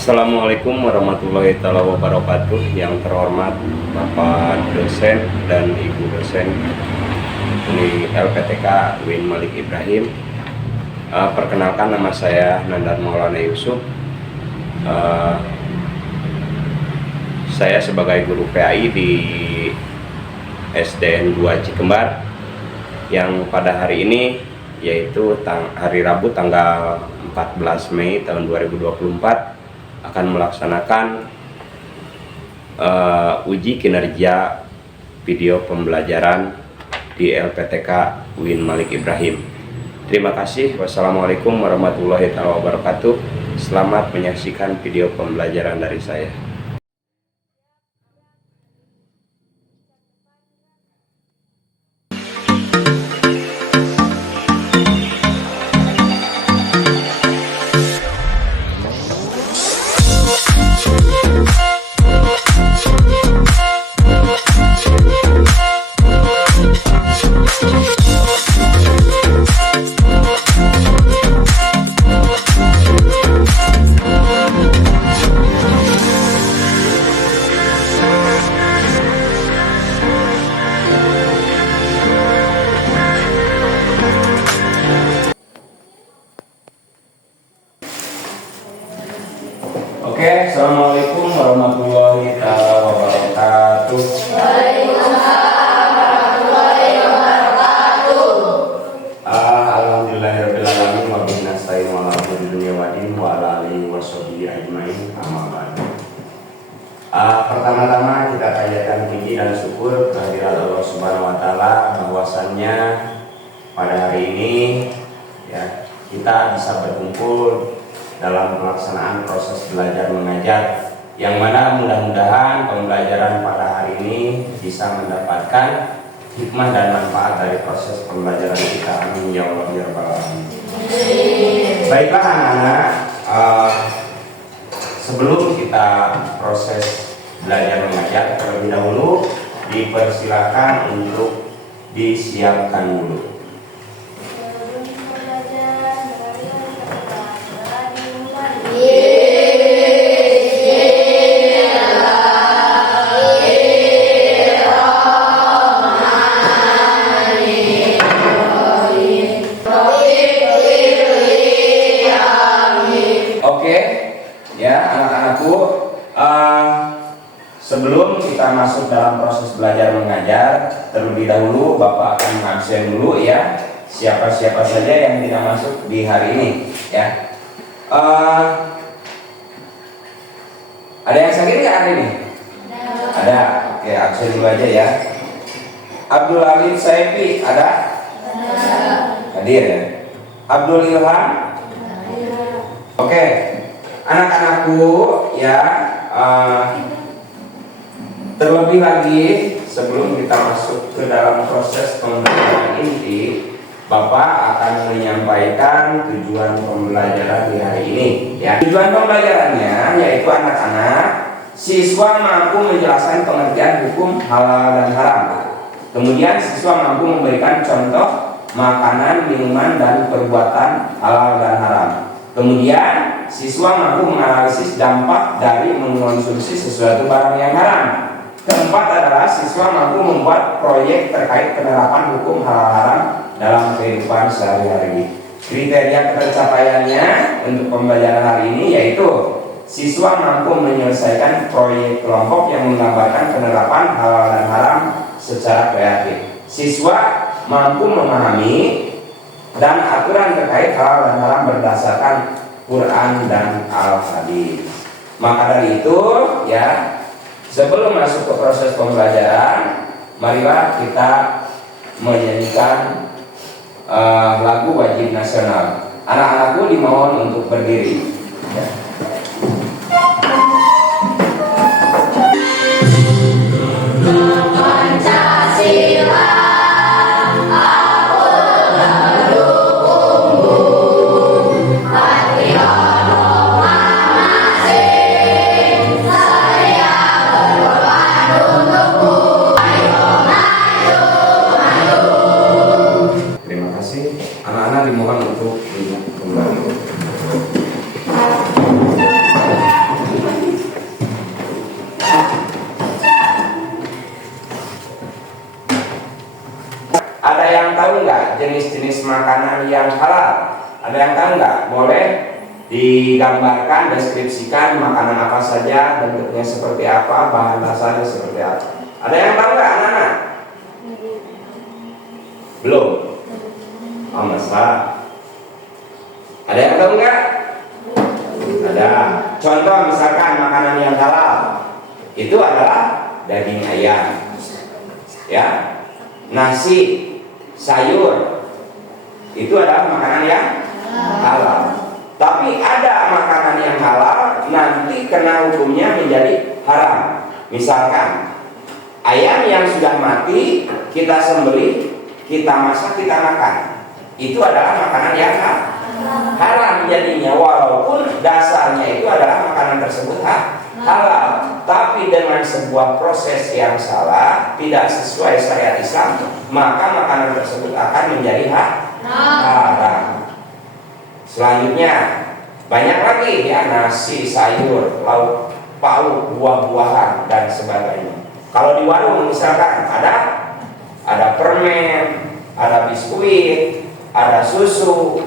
Assalamualaikum warahmatullahi wabarakatuh. Yang terhormat Bapak dosen dan Ibu dosen di LPTK UIN Malik Ibrahim. Perkenalkan, nama saya Nandan Maulana Yusuf. Saya sebagai guru PAI di SDN 2 Cikembar, yang pada hari ini yaitu hari Rabu tanggal 14 Mei tahun 2024 akan melaksanakan uji kinerja video pembelajaran di LPTK UIN Malik Ibrahim. Terima kasih. Wassalamualaikum warahmatullahi wabarakatuh. Selamat menyaksikan video pembelajaran dari saya. Oke, assalamualaikum warahmatullahi wabarakatuh. Waalaikumsalam warahmatullahi wabarakatuh. Alhamdulillahirabbil alamin wa bihi nasta'in wa ala umuri dunya wa din wa ala alihi washabihi ajmain. Amma ba'du. Pertama-tama kita panjatkan puji dan syukur kehadirat Allah Subhanahu wa taala bahwasannya pada hari ini ya kita bisa berkumpul dalam pelaksanaan proses belajar mengajar, yang mana mudah-mudahan pembelajaran pada hari ini bisa mendapatkan hikmah dan manfaat dari proses pembelajaran kita. Amin ya Allah ya rabbal alamin. Baiklah anak-anak, sebelum kita proses belajar mengajar, terlebih dahulu dipersilakan untuk disiapkan dulu. Sebelum kita masuk dalam proses belajar mengajar, terlebih dahulu Bapak akan mengabsen dulu ya siapa-siapa saja yang tidak masuk di hari ini ya. Ada yang sakit nggak hari ini? Ada. Oke, absen dulu aja ya. Abdul Alim Saifi ada? Hadir ya. Abdul Ilham? Oke. Anak-anakku ya, terlebih lagi sebelum kita masuk ke dalam proses pembelajaran inti, Bapak akan menyampaikan tujuan pembelajaran di hari ini ya. Tujuan pembelajarannya yaitu anak-anak siswa mampu menjelaskan pengertian hukum halal dan haram. Kemudian siswa mampu memberikan contoh makanan, minuman dan perbuatan halal dan haram. Kemudian siswa mampu menganalisis dampak dari mengkonsumsi sesuatu barang yang haram. Keempat adalah siswa mampu membuat proyek terkait penerapan hukum halal haram dalam kehidupan sehari-hari. Kriteria pencapaiannya untuk pembelajaran hari ini yaitu siswa mampu menyelesaikan proyek kelompok yang menggambarkan penerapan halal dan haram secara kreatif. Siswa mampu memahami dan aturan terkait halal dan haram berdasarkan Quran dan Al-Hadis. Maka dari itu ya, sebelum masuk ke proses pembelajaran, marilah kita menyanyikan lagu wajib nasional. Anak-anakku dimohon untuk berdiri ya. Anak-anak dimohon untuk duduk kembali. makanan yang halal. Ada yang tahu nggak? Boleh digambarkan, deskripsikan makanan apa saja, bentuknya seperti apa, bahan dasarnya seperti apa. Ada yang tahu nggak anak-anak? Belum? Oh, masalah. Ada yang tahu nggak? Ada. Contoh misalkan makanan yang halal itu adalah daging ayam, ya, nasi, sayur, itu adalah makanan yang halal. Tapi ada makanan yang halal nanti kena hukumnya menjadi haram. Misalkan ayam yang sudah mati kita sembelih, kita masak, kita makan, itu adalah makanan yang haram jadinya, walaupun dasarnya itu adalah makanan tersebut halal, tapi dengan sebuah proses yang salah, tidak sesuai syariat Islam, maka makanan tersebut akan menjadi haram. Selanjutnya banyak lagi ya, nasi, sayur, lauk pauk, buah-buahan dan sebagainya. Kalau di warung misalkan ada permen, ada biskuit, ada susu,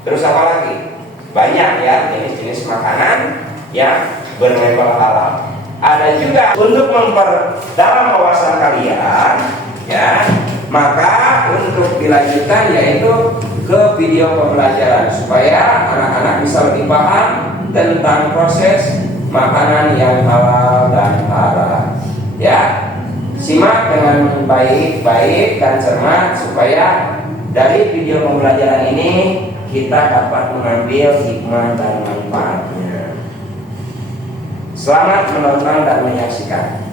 terus apa lagi? Banyak ya jenis-jenis makanan yang berlabel halal. Ada juga untuk memperdalam wawasan kalian ya, maka untuk dilanjutkan yaitu ke video pembelajaran supaya anak-anak bisa lebih paham tentang proses makanan yang halal dan haram. Ya, simak dengan baik-baik dan cermat supaya dari video pembelajaran ini kita dapat mengambil hikmah dan manfaatnya. Selamat menonton dan menyaksikan.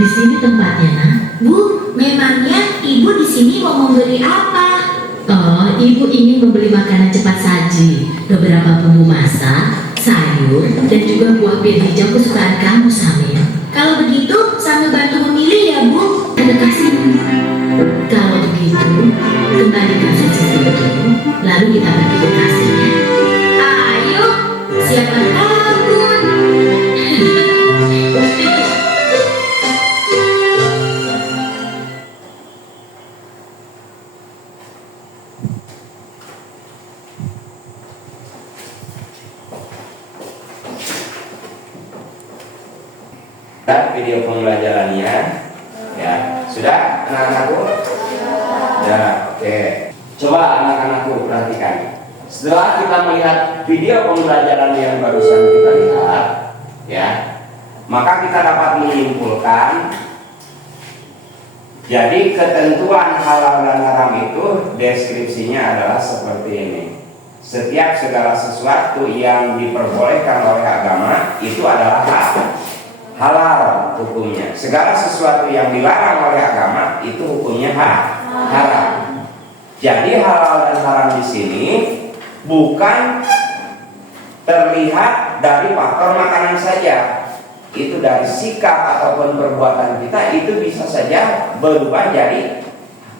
Di sini tempatnya, nak. Bu, memangnya ibu di sini mau membeli apa? Oh, ibu ingin membeli makanan cepat saji, beberapa bumbu masak, sayur, dan juga buah pir hijau kesukaan kamu, Samir. Kalau begitu, Samir bantu memilih ya, Bu. Ada kasih. Kalau begitu, kembalikan saja itu, lalu kita pergi ke kasirnya. Ayo, siapa takut? Video pembelajarannya ya sudah anak-anakku ya, oke. Coba anak-anakku perhatikan, setelah kita melihat video pembelajaran yang barusan kita lihat ya, maka kita dapat menyimpulkan jadi ketentuan halal dan haram itu deskripsinya adalah seperti ini. Setiap segala sesuatu yang diperbolehkan oleh agama itu adalah halal hukumnya. Segala sesuatu yang dilarang oleh agama itu hukumnya haram. Jadi halal dan haram di sini bukan terlihat dari faktor makanan saja. Itu dari sikap ataupun perbuatan kita itu bisa saja berubah jadi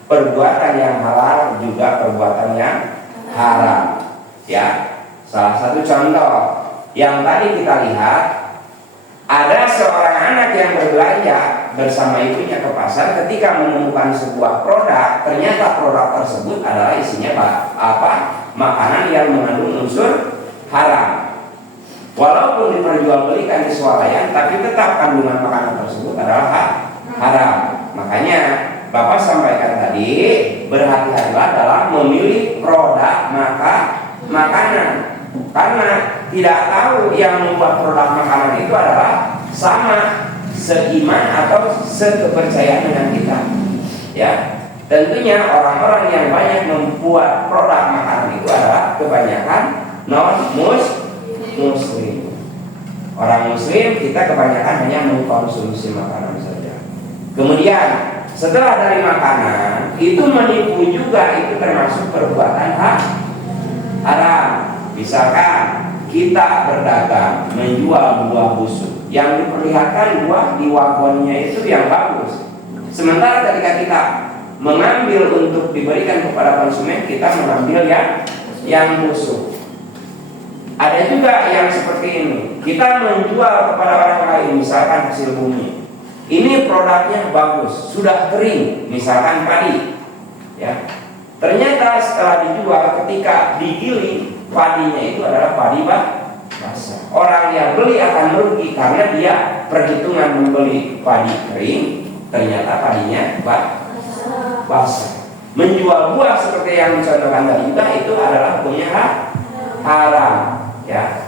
perbuatan yang halal juga perbuatan yang haram. Ya, salah satu contoh yang tadi kita lihat, ada seorang anak yang berbelanja bersama ibunya ke pasar. Ketika menemukan sebuah produk, ternyata produk tersebut adalah isinya makanan yang mengandung unsur haram. Walaupun diperjualbelikan di swalayan, tapi tetap kandungan makanan tersebut adalah haram. Makanya Bapak sampaikan tadi, berhati-hatilah dalam memilih produk makanan, karena tidak tahu yang membuat produk makanan itu adalah sama seiman atau sekepercayaan dengan kita. Ya, tentunya orang-orang yang banyak membuat produk makanan itu adalah kebanyakan non Muslim. Orang Muslim kita kebanyakan hanya mengkonsumsi makanan saja. Kemudian setelah dari makanan itu menipu juga, itu termasuk perbuatan haram. Misalkan kita berdagang menjual buah busuk, yang diperlihatkan buah di wagonnya itu yang bagus, sementara ketika kita mengambil untuk diberikan kepada konsumen, kita mengambil yang busuk. Ada juga yang seperti ini, kita menjual kepada orang lain, misalkan hasil bumi, ini produknya bagus, sudah kering, misalkan padi, ya. Ternyata setelah dijual, ketika digiling, padinya itu adalah padi basah. Orang yang beli akan merugi karena dia perhitungan membeli padi kering, ternyata padinya basah. Menjual buah seperti yang dicontohkan tadi juga itu adalah hukumnya haram, ya.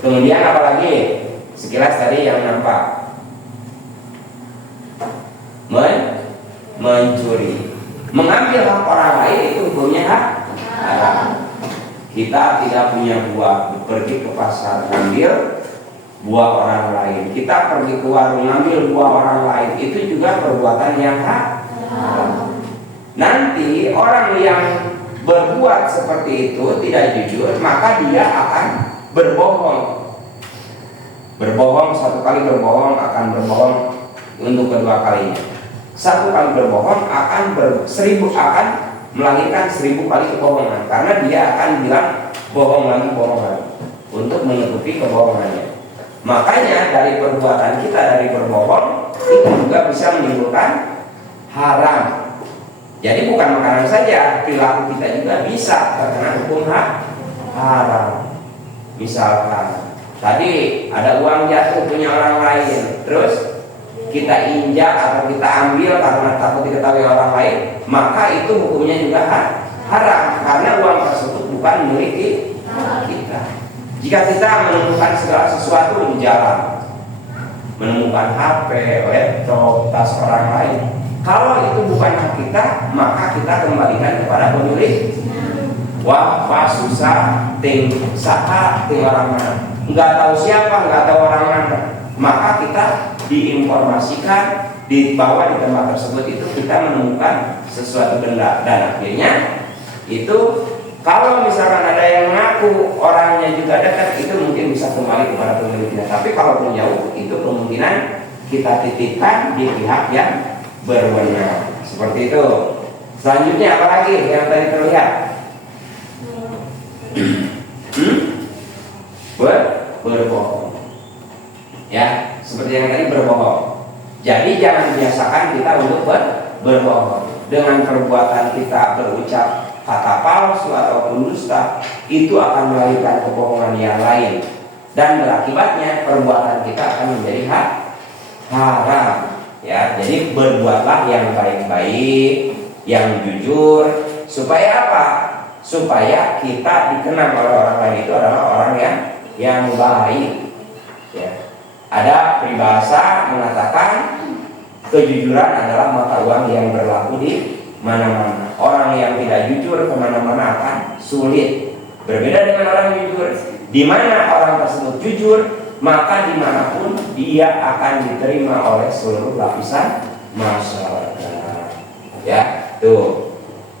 Kemudian apalagi sekilas tadi yang nampak, mencuri, mengambil hak orang lain itu hukumnya haram. Kita tidak punya buah, pergi ke pasar ambil buah orang lain. Kita pergi ke warung ambil buah orang lain, itu juga perbuatan yang haram. Nanti orang yang berbuat seperti itu tidak jujur, maka dia akan berbohong. Berbohong, satu kali berbohong akan berbohong untuk kedua kalinya. Satu kali berbohong akan melahirkan 1000 kali kebohongan, karena dia akan bilang bohong lagi untuk menutupi kebohongannya. Makanya dari perbuatan kita, dari berbohong itu juga bisa menimbulkan haram. Jadi bukan makanan saja, perilaku kita juga bisa terkena hukum haram. Misalkan tadi ada uang jatuh punya orang lain, terus kita injak atau kita ambil karena takut diketahui orang lain, maka itu hukumnya juga haram, karena uang tersebut bukan milik kita. Jika kita menemukan segala sesuatu di jalan, menemukan HP, laptop, tas orang lain, kalau itu bukan hak kita, maka kita kembalikan kepada pemilik. Wah, pas susah, ting orang mana, nggak tahu siapa, nggak tahu orang mana, maka kita diinformasikan bahwa di tempat tersebut itu kita menemukan sesuatu benda, dan akhirnya itu kalau misalkan ada yang ngaku orangnya juga dekat, itu mungkin bisa kembali kepada pemiliknya. Tapi kalau jauh, itu kemungkinan kita titipkan di pihak yang berwenang. Seperti itu. Selanjutnya apa lagi yang tadi terlihat? Berbohong. Ya, seperti yang tadi berbohong. Jadi jangan biasakan kita untuk berbohong. Dengan perbuatan kita berucap kata palsu ataupun dusta, itu akan melahirkan kebohongan yang lain, dan berakibatnya perbuatan kita akan menjadi haram. Ya, jadi berbuatlah yang baik-baik, yang jujur, supaya apa? Supaya kita dikenal oleh orang lain itu adalah orang yang baik. Ya. Ada peribahasa mengatakan kejujuran adalah mata uang yang berlaku di mana-mana. Orang yang tidak jujur kemana-mana akan sulit. Berbeda dengan orang yang jujur, di mana orang tersebut jujur, maka dimanapun dia akan diterima oleh seluruh lapisan masyarakat. Ya, tuh.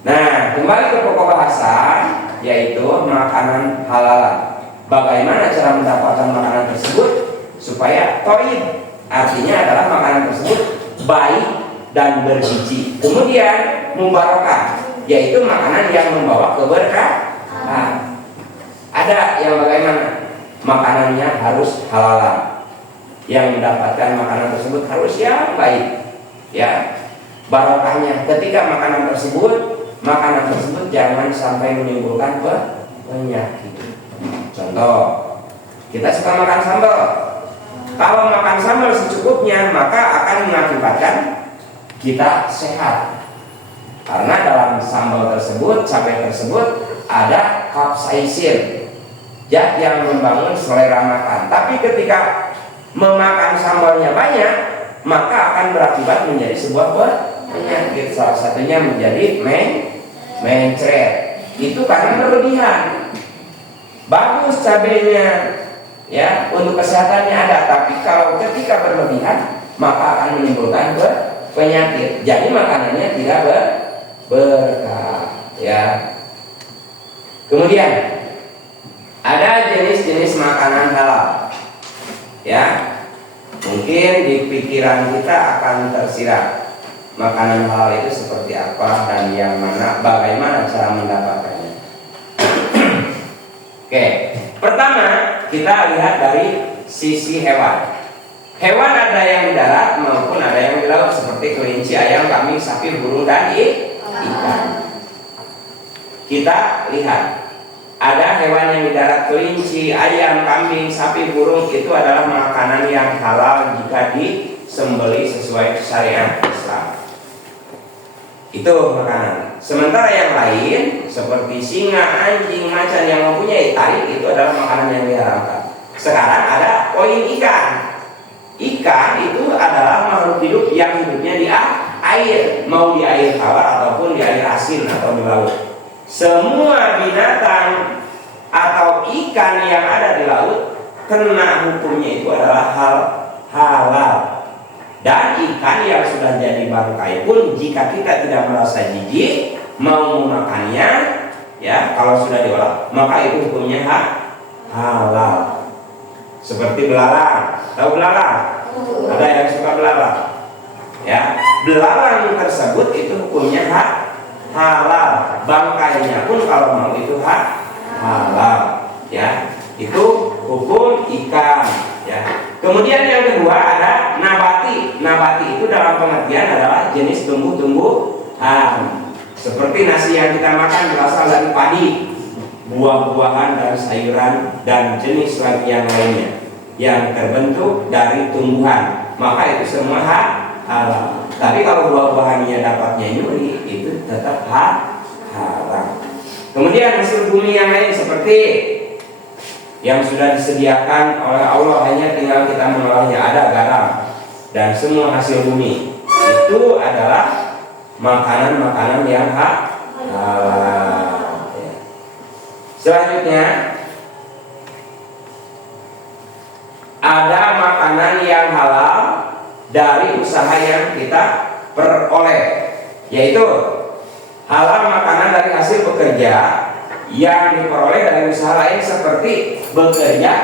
Nah, kembali ke pokok bahasan, yaitu makanan halal. Bagaimana cara mendapatkan makanan tersebut supaya thayyib, artinya adalah makanan tersebut baik dan bergizi. Kemudian mubarakah, yaitu makanan yang membawa keberkahan. Ada yang bagaimana? Makanannya harus halal. Yang mendapatkan makanan tersebut harus yang baik. Ya, barokahnya ketika makanan tersebut jangan sampai menimbulkan penyakit. Contoh, kita suka makan sambal. Kalau makan sambal secukupnya, maka akan mengakibatkan kita sehat. Karena dalam sambal tersebut, cabai tersebut ada capsaicin, zat yang membangun selera makan. Tapi ketika memakan sambalnya banyak, maka akan berakibat menjadi sebuah penyakit. Salah satunya menjadi mencret. Itu karena berlebihan. bagus cabenya, ya, untuk kesehatannya ada. Tapi kalau ketika berlebihan maka akan menimbulkan penyakit. Jadi makanannya tidak berkah, ya. Kemudian ada jenis-jenis makanan halal, ya. Mungkin di pikiran kita akan tersirat makanan halal itu seperti apa dan yang mana, bagaimana cara mendapatkannya. Oke, pertama kita lihat dari sisi hewan. Hewan ada yang di darat maupun ada yang di laut, seperti kelinci, ayam, kambing, sapi, burung, dan ikan. Kita lihat, ada hewan yang di darat, kelinci, ayam, kambing, sapi, burung, itu adalah makanan yang halal jika disembelih sesuai syariat Islam. Itu makanan. Sementara yang lain seperti singa, anjing, macan yang mempunyai taring, itu adalah makanan yang diharamkan. Sekarang ada poin ikan. Ikan itu adalah makhluk hidup yang hidupnya di air, mau di air tawar ataupun di air asin atau di laut. Semua binatang atau ikan yang ada di laut kena hukumnya itu adalah halal. Dan ikan yang sudah jadi bangkai pun jika kita tidak merasa jijik mau memakannya, ya, kalau sudah diolah maka itu hukumnya halal. Seperti belalang, tahu belalang? Ada yang suka belalang, ya. Belalang tersebut itu hukumnya halal. Bangkainya pun kalau mau itu halal, ya. Itu hukum ikan, ya. Kemudian yang kedua ada nabati. Nabati itu dalam pengertian adalah jenis tumbuh-tumbuhan. Seperti nasi yang kita makan berasal dari padi, buah-buahan dan sayuran dan jenis lagi yang lainnya yang terbentuk dari tumbuhan, maka itu semua halal. Tapi kalau buah-buahannya dapatnya nyuri, itu tetap halal. Kemudian hasil bumi yang lain seperti yang sudah disediakan oleh Allah, hanya tinggal kita mengolahnya, ada garam dan semua hasil bumi itu adalah makanan-makanan yang halal. Selanjutnya ada makanan yang halal dari usaha yang kita peroleh, yaitu halal makanan dari hasil bekerja yang diperoleh dari usaha lain, seperti bekerja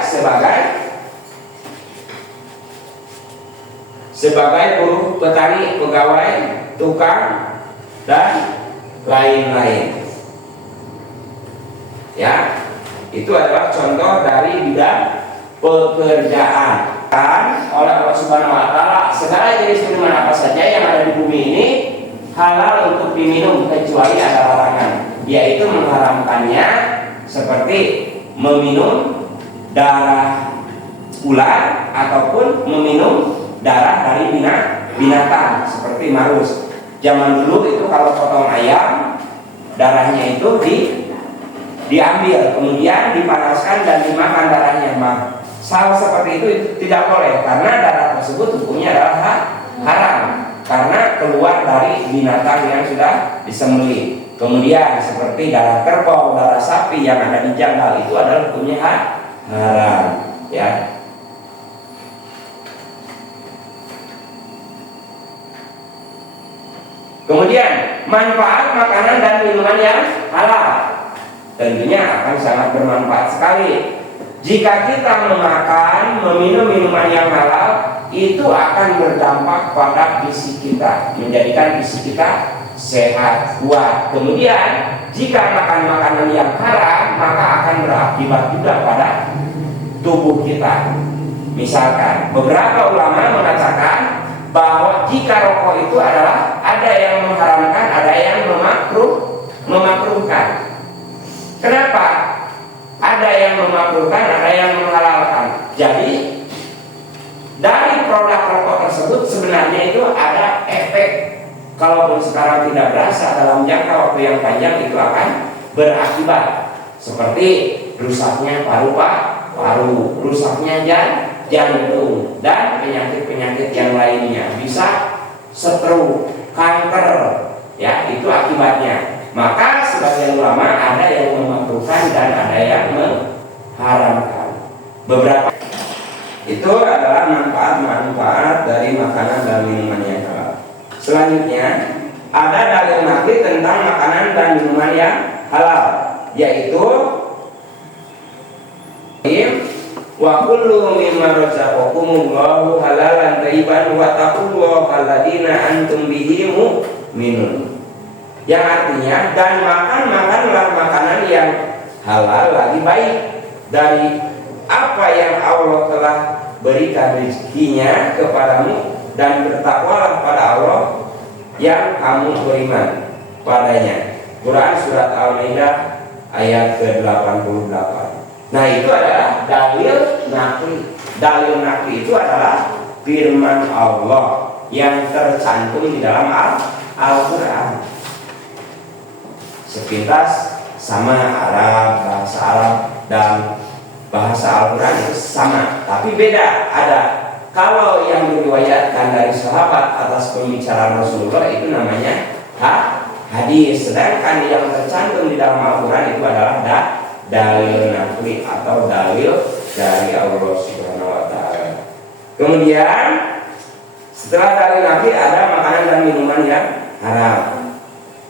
sebagai buruh, petani, pegawai, tukang, dan lain-lain. Ya, itu adalah contoh dari bidang pekerjaan oleh Allah Subhanahu wa Ta'ala. Segala jenis minuman apa saja yang ada di bumi ini halal untuk diminum kecuali ada larangan, yaitu mengharamkannya seperti meminum darah ular ataupun meminum darah dari binatang seperti marus. Zaman dulu itu kalau potong ayam, darahnya itu diambil kemudian dipanaskan dan dimakan darahnya. Hal seperti itu tidak boleh karena darah tersebut hukumnya adalah haram karena keluar dari binatang yang sudah disembelih. Kemudian seperti darah kerbau, darah sapi yang ada di janggal, itu adalah hukumnya haram, ya. Kemudian manfaat makanan dan minuman yang halal tentunya akan sangat bermanfaat sekali. Jika kita memakan, meminum minuman yang halal, itu akan berdampak pada fisik kita, menjadikan fisik kita sehat, kuat. Kemudian jika makan makanan yang haram, maka akan berakibat juga pada tubuh kita. Misalkan beberapa ulama mengatakan bahwa jika rokok itu adalah ada yang mengharamkan, ada yang memakruhkan. Kenapa? Ada yang memakruhkan, ada yang menghalalkan. Jadi dari produk rokok tersebut sebenarnya itu ada efek, kalaupun sekarang tidak berasa, dalam jangka waktu yang panjang itu akan berakibat seperti rusaknya paru-paru, rusaknya jantung, dan penyakit-penyakit yang lainnya, bisa stroke, kanker, ya, itu akibatnya. Maka sebagian ulama ada yang memakruhkan dan ada yang haramkan. Beberapa itu adalah manfaat-manfaat dari makanan dan minuman yang halal. Selanjutnya ada dalil nakli tentang makanan dan minuman yang halal, yaitu wa kullu mimma razaqakumullahu halalan thayyiban wa taqullaha alladziina antum bihi mu'minun. Yang artinya, dan makanlah makanan yang halal lagi baik dari apa yang Allah telah berikan rezekinya kepadamu, dan bertakwalah pada Allah yang kamu beriman padanya. Quran surat Al-Maidah ayat ke-88. Nah, itu adalah dalil nakli. Dalil nakli itu adalah firman Allah yang tercantum di dalam Al-Quran. Sepintas sama Arab, bahasa Arab dan bahasa Al-Quran itu sama, tapi beda. Ada kalau yang diriwayatkan dari sahabat atas pembicaraan Rasulullah itu namanya hadis, sedangkan yang tercantum di dalam Al-Quran itu adalah dalil nakli atau dalil dari Allah Subhanahu wa Ta'ala. Kemudian setelah dalil nakli ada makanan dan minuman yang haram.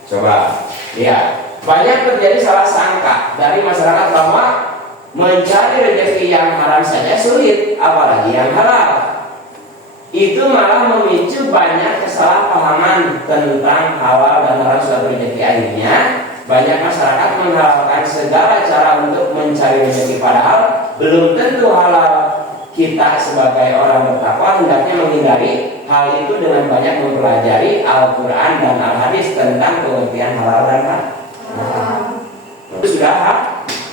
Coba ya, banyak terjadi salah sangka dari masyarakat bahwa mencari rezeki yang haram saja sulit, apalagi yang halal. Itu malah memicu banyak kesalahpahaman tentang halal dan haram suatu rezeki. Akhirnya banyak masyarakat menghalalkan segala cara untuk mencari rezeki, padahal belum tentu halal. Kita sebagai orang bertakwa hendaknya menghindari hal itu dengan banyak mempelajari Al-Quran dan Al-Hadis tentang pengertian halal dan haram. Itu sudah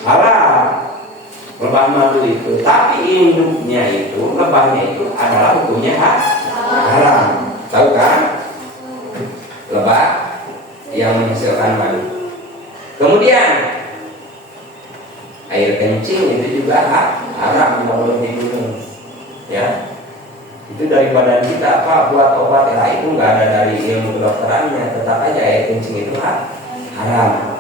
halal, lebah madu itu, tapi induknya itu, lebahnya itu adalah hukumnya haram. Tahu kan? Lebah yang menghasilkan madu. Kemudian air kencing itu juga haram kalau diminum, ya. Itu dari badan kita apa buat obat ya, itu nggak ada dari ilmu kedokterannya, tetap aja air kencing itu haram.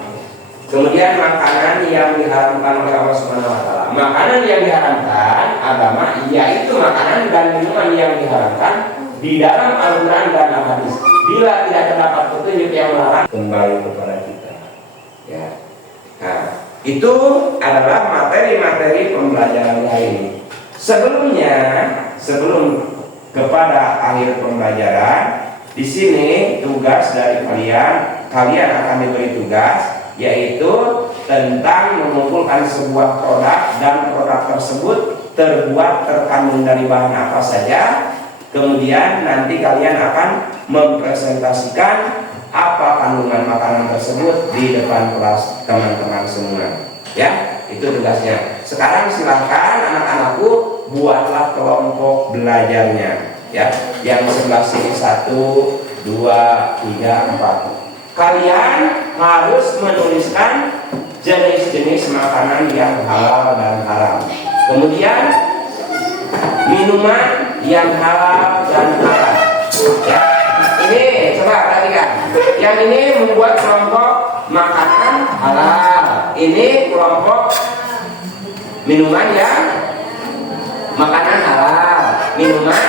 Kemudian makanan yang diharamkan oleh Allah Subhanahu wa Ta'ala. Makanan yang diharamkan agama yaitu makanan dan minuman yang diharamkan di dalam Al-Quran dan Al-Hadis. Bila tidak terdapat petunjuk yang melarang, kembali kepada kita. Ya. Nah, itu adalah materi-materi pembelajaran hari ini. Sebelum kepada akhir pembelajaran, di sini tugas dari kalian akan diberi tugas, yaitu tentang mengumpulkan sebuah produk, dan produk tersebut terkandung dari bahan apa saja. Kemudian nanti kalian akan mempresentasikan apa kandungan makanan tersebut di depan kelas teman-teman semua. Ya, itu tugasnya. Sekarang silahkan anak-anakku buatlah kelompok belajarnya. Ya, yang sebelah sini 1, 2, 3, 4. Kalian harus menuliskan jenis-jenis makanan yang halal dan haram. Kemudian minuman yang halal dan haram. Ya, ini coba perhatikan. Yang ini membuat kelompok makanan halal. Ini kelompok minuman yang makanan halal, minuman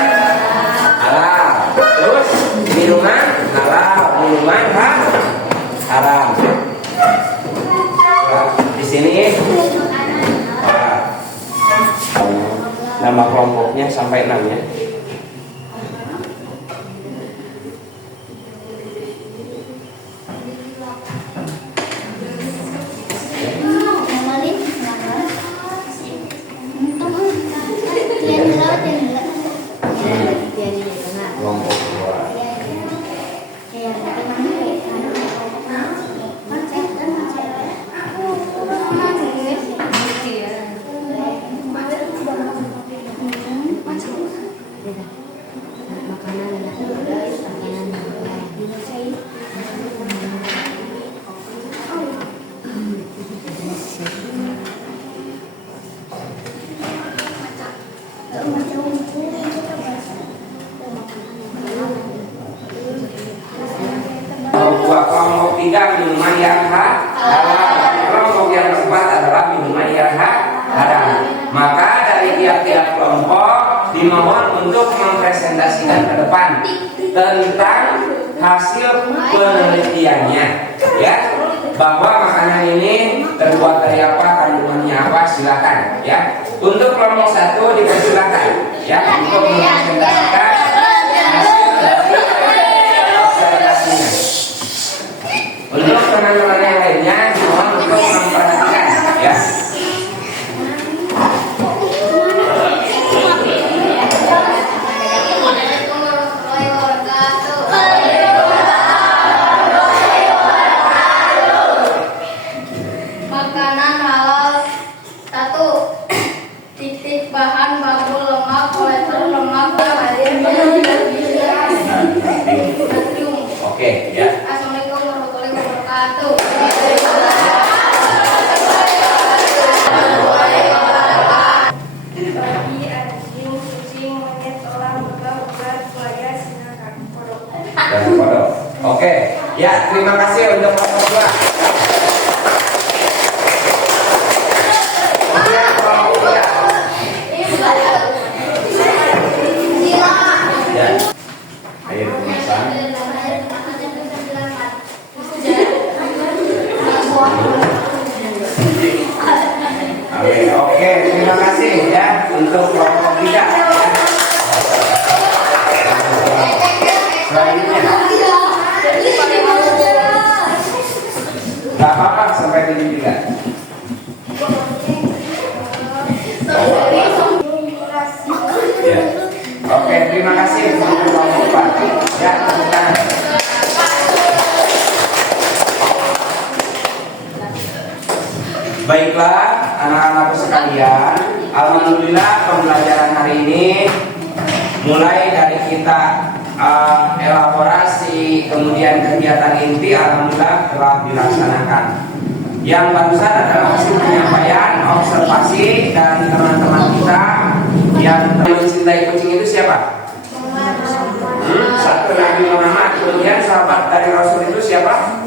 halal. Terus minuman halal, minuman haram. Di sini nama kelompoknya sampai 6 ya. Kelompok 2. Kelompok 3 minuman yang halal. Kelompok yang keempat adalah minuman yang haram. setiap kelompok dimohon untuk mempresentasikan ke depan tentang hasil penelitiannya, ya, bahwa makanan ini terbuat dari apa, kandungannya apa, silakan, ya. Untuk kelompok 1 dipersilakan, ya, untuk mempresentasikan hasil dari observasinya. Untuk teman-teman yang lainnya dimohon untuk memperhatikan, ya. Makanan halal 1. Titik bahan baku lemak, kolesterol, lemak, natrium. Oke, ya. Assalamualaikum warahmatullahi wabarakatuh. Babi, anjing, kucing, monyet, elang, lebah, ular, buaya, singa, kodok. Dan kodok. Oke, ya, terima kasih untuk kelompok 2. Kemudian kelompok 3. Ya. Air kemasan. Oke, terima kasih ya untuk kelompok 3. Selanjutnya, nggak apa-apa sampai di 3. Ya. Oke, terima kasih untuk kelompok 4. Ya, tepuk tangan. Baiklah, anak-anakku sekalian, alhamdulillah pembelajaran hari ini mulai dari kita elaborasi, kemudian kegiatan inti, alhamdulillah telah dilaksanakan. Yang barusan adalah hasil penyampaian observasi dari teman-teman kita yang mencintai kucing itu siapa? Satu Nabi Muhammad. Kemudian sahabat dari Rasul itu siapa?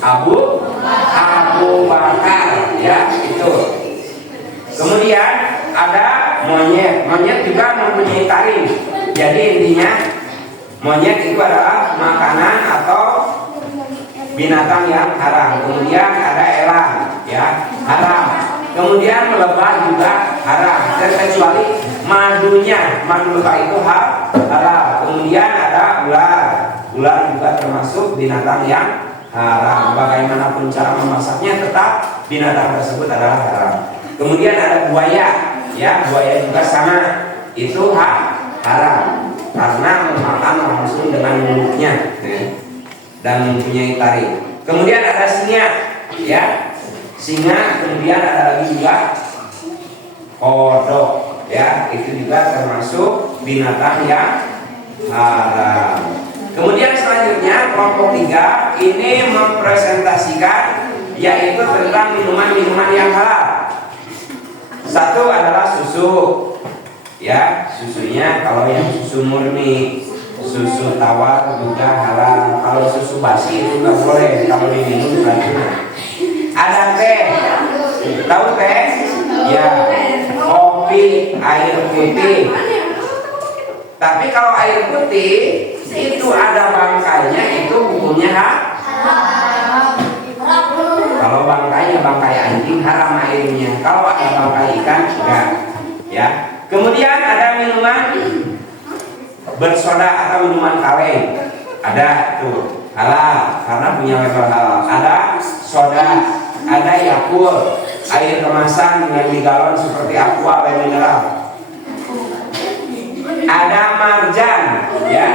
Abu Bakar, ya, itu. Kemudian ada monyet juga mempunyai taring. Jadi intinya monyet itu adalah makanan atau binatang yang haram. Kemudian ada elang, ya, haram. Kemudian lebah juga haram, terkecuali madu lebah itu halal. Kemudian ada ular juga termasuk binatang yang haram. Bagaimanapun cara memasaknya, tetap binatang tersebut adalah haram. Kemudian ada buaya, ya, buaya juga sama, itu haram karena memakan langsung dengan mulutnya, ya, dan mempunyai taring. Kemudian ada singa, ya, singa. Kemudian ada lagi juga kodok, ya, itu juga termasuk binatang yang haram. Kemudian selanjutnya kelompok 3 ini mempresentasikan yaitu tentang minuman-minuman yang halal. 1 adalah susu, ya, susunya kalau yang susu murni, susu tawar juga halal. Kalau susu basi itu nggak boleh kalau diminum racun. Ada teh, tahu teh? Ya, kopi, air putih. Tapi kalau air putih itu ada bangkainya, itu hukumnya haram. Kalau bangkai anjing haram airnya. Kalau ada bangkai ikan enggak, ya. Kemudian ada minuman bersoda atau minuman kaleng, ada tuh halal karena punya label halal. Ada soda, ada Yakult, air kemasan yang di galon seperti Aqua mineral. Ada marjan, ya,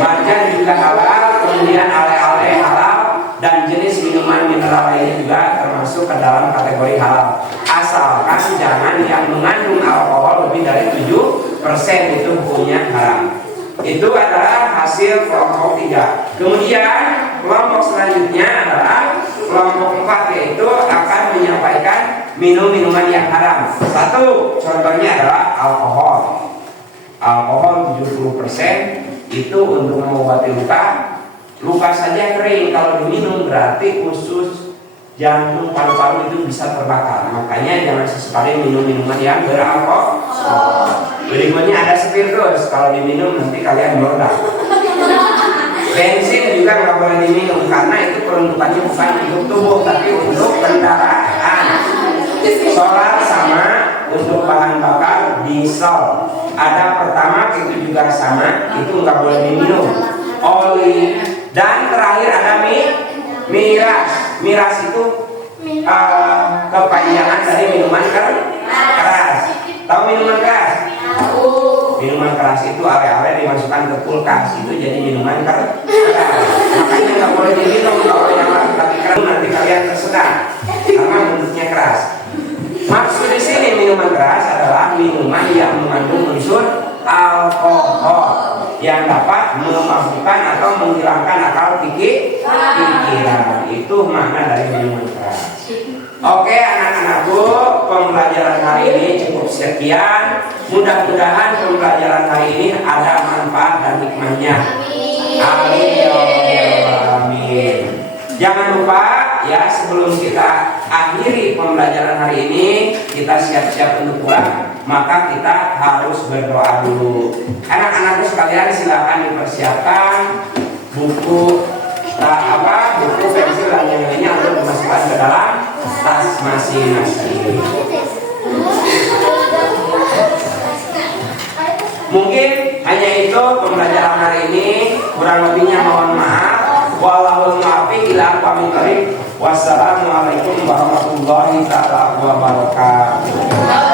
marjan juga halal. Kemudian ale-ale halal, dan jenis minuman mineral lainnya juga termasuk ke dalam kategori halal, asalkan jangan yang mengandung alkohol lebih dari 7%, itu hukumnya haram. Itu adalah hasil kelompok 3. Kemudian kelompok selanjutnya adalah kelompok 4, yaitu akan menyampaikan minum-minuman yang haram. 1 contohnya adalah alkohol. Alkohol 70% itu untuk mengobati luka saja kering. Kalau diminum berarti usus jantung, paru-paru itu bisa terbakar. Makanya jangan sesekali minum minuman yang beralkohol. Berikutnya ada spiritus. Kalau diminum nanti kalian meledak. Bensin juga nggak boleh diminum karena itu peruntukannya bukan untuk tubuh tapi untuk kendaraan. Solar sama untuk bahan bakar diesel. Ada pertama itu juga sama, itu nggak boleh diminum. Oli dan terakhir ada miras. Miras itu kepanjangan dari minuman keras. Tahu minuman keras? Minuman keras itu area-area dimasukkan ke kulkas itu jadi minuman keras. Makanya nggak boleh diminum kalau yang lagi keras nanti kalian tersedak karena bentuknya keras. Maksud di sini minuman keras adalah minuman yang mengandung unsur alkohol yang dapat memabukkan atau menghilangkan akal pikiran. Itu makna dari minuman keras. Oke anak-anakku, pembelajaran hari ini cukup sekian. Mudah-mudahan pembelajaran hari ini ada manfaat dan hikmahnya. Amin ya rabbal alamin. Jangan lupa ya, sebelum kita akhiri pembelajaran hari ini, kita siap-siap untuk pulang. Maka kita harus berdoa dulu. Anak-anakku sekalian silakan dipersiapkan buku buku, pensil dan yang lainnya untuk dimasukkan ke dalam tas masing-masing. Mungkin hanya itu pembelajaran hari ini. Kurang lebihnya mohon maaf. Wallahul muwaffiq ila aqwamit thoriq. Wassalamualaikum warahmatullahi wabarakatuh.